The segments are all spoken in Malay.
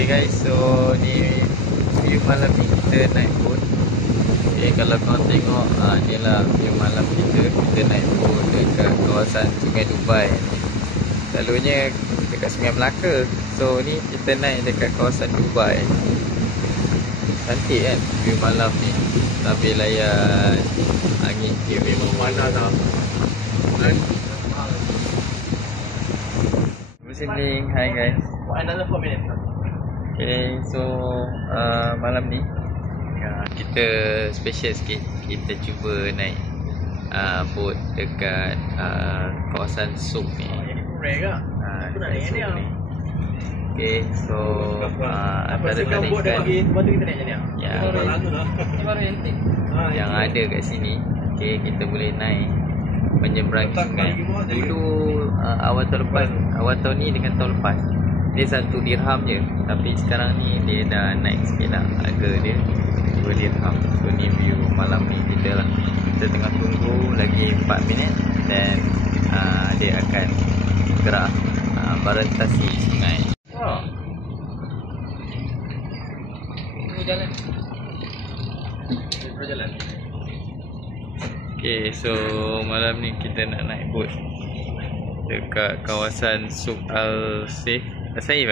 Okay guys, so ni view malam ni kita naik boat. Okay, kalau korang tengok, ni lah view malam kita naik boat dekat kawasan Sungai Dubai ni. Selalunya dekat Sungai Melaka. So ni kita naik dekat kawasan Dubai. Cantik kan view malam ni, sambil layan angin kiri mana tau. Listening, hi guys. Another 4 minutes. Okay, so malam ni kita special sikit. Kita cuba naik boat dekat kawasan Suk ni. Dekat Suk ni. Okay, so antara tarikan yang ada kat sini, okay, kita boleh naik menyeberangi sungai. Dulu awal tahun ni dengan tahun lepas dia 1 dirham je, tapi sekarang ni dia dah naik sikit lah harga dia, 2 dirham. So ni view malam ni kita lah. Kita tengah tunggu lagi 4 minit dan dia akan gerak merentasi sungai. Ini jalan. Jalan. Okay, so malam ni kita nak naik boat dekat kawasan Suk Al-Saif. Al-Saif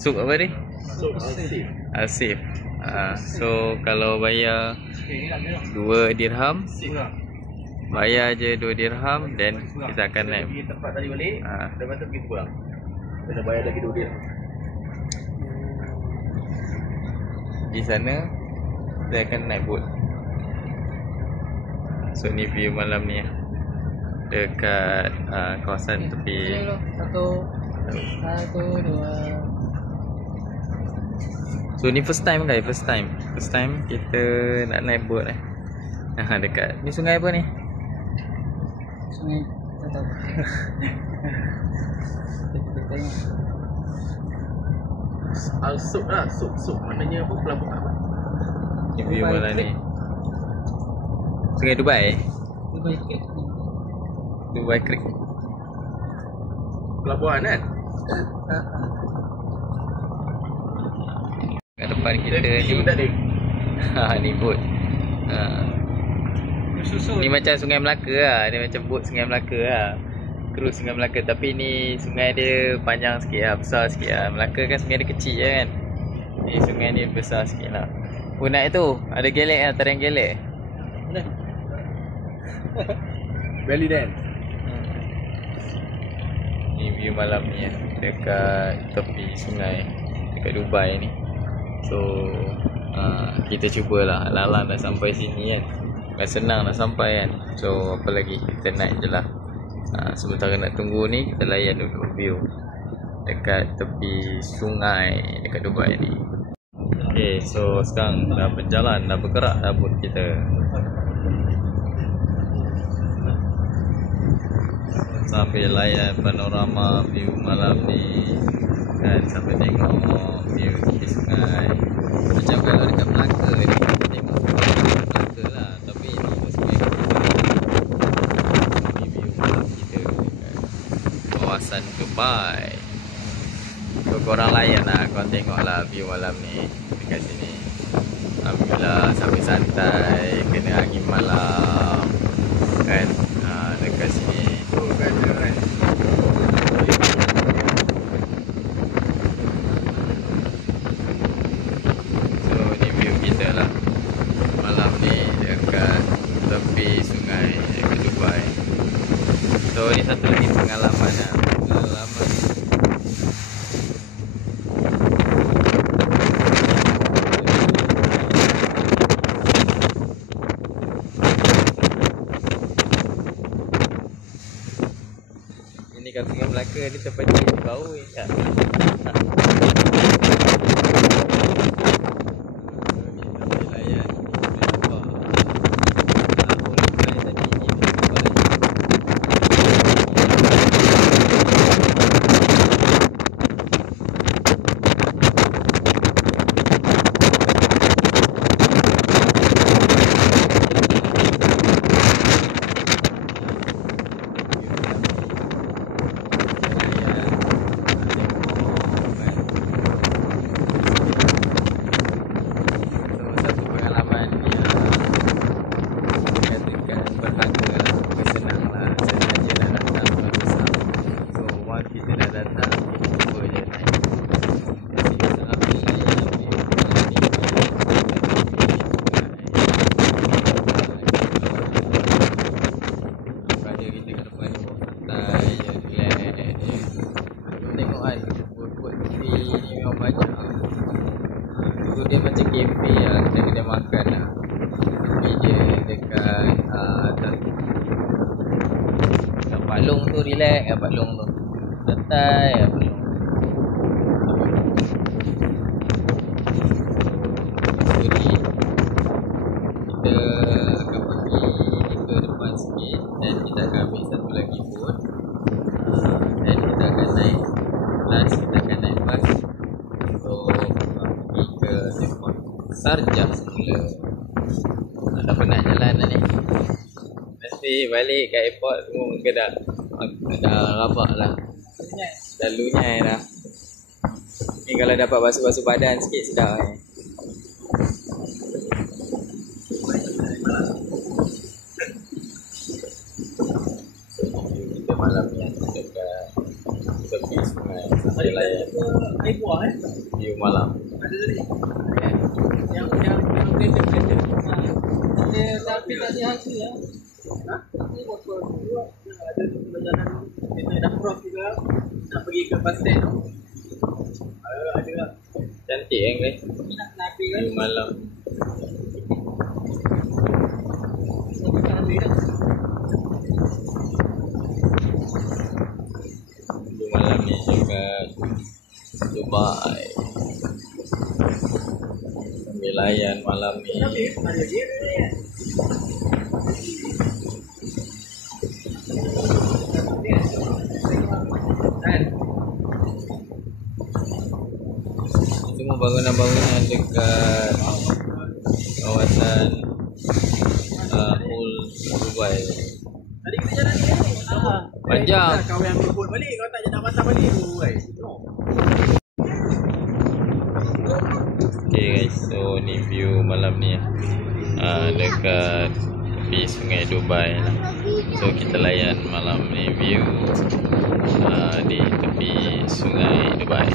Suk apa ni? Suk Al-Saif. Al-Saif. So kalau bayar 2 dirham, bayar je 2 dirham, then kita akan naik. Pergi tempat tadi balik, lepas tu pergi pulang. Kena bayar lagi 2 dirham. Di sana kita akan naik boat. So ni view malam ni dekat kawasan tepi. Satu, dua. So ni first time guys, first time kita nak naik boat dekat ni sungai apa ni? Sungai tak tahu. Al-Suk lah, Suk maknanya apa? Pelabuhan apa? Ni view malam ni Sungai Dubai. Dubai Creek. Pelabuhan kan? Kat depan kita ni ni boat. Ni macam Sungai Melaka lah. Ni macam boat Sungai Melaka lah. Cruise Sungai Melaka. Tapi ni sungai dia panjang sikit lah, besar sikit lah. Melaka kan sungai dia kecil je kan. Ni sungai ni besar sikit lah. Oh naik tu, ada gelek lah, tarian gelek. Mana? Belly dance. Ni view malam ni dekat tepi sungai dekat Dubai ni. So kita cubalah, lalang dah sampai sini kan. Dah senang dah sampai kan. So apa lagi, kita naik je lah. Sementara nak tunggu ni, kita layan dulu view dekat tepi sungai dekat Dubai ni. Okay, so sekarang dah berjalan, dah bergerak dah boat kita. Sambil layan panorama view malam ni kan, sambil tengok view di sungai. Macam kalau dekat Melaka ni, tengok Melaka lah, tapi ni sungai Dubai. Ni view malam kita dekat kawasan Dubai. So korang layan lah, korang tengok lah view malam ni dekat sini. Alhamdulillah sambil santai, kena angin malam kan, dekat sini. So ni view kita lah malam ni dekat tepi sungai dekat Dubai. So ni satu lagi pengalaman lah. Ini kat Sungai Melaka ni terpencil di bau tak? kan. Buat tepi ni memang banyak. Tu dia macam kafe lah, kedai makan lah. Tapi dia dekat atas. Kat Pak Long tu relax kat Pak Long tu. Santai kat Pak Long. Jadi kita akan pergi ke depan sikit dan kita akan ambil satu lagi boat. Dan kita akan naik last, kita akan naik bas untuk pergi ke airport Sharjah semula. Dah penat jalan dah ni. Nanti balik ke airport semua muka dah rabak lah. Dah lunyai dah. Ni kalau dapat basuh-basuh badan sikit sedap ni. Kita malam ni dekat tepi sungai sambil layan air buah view malam. ada tadi. Yang kereta. Dia tapi tak ada hasil lah. Ini motor dua. Ada perjalanan kita dah cross juga. Nak pergi ke bus stand tu. Ada lah. Cantik kan guys, Nak napi kan. view malam. Kita ambil dah. View malam ni dekat Dubai. Sambil layan malam ni. Ada dia ni. Semua bangunan-bangunan dekat kawasan Old Dubai. Tadi kita jalan ni. Panjang. Kau yang berebut balik, kau tak nak patah balik tu. Okay guys, so ni view malam ni dekat tepi sungai Dubai lah. So kita layan malam ni view di tepi sungai Dubai.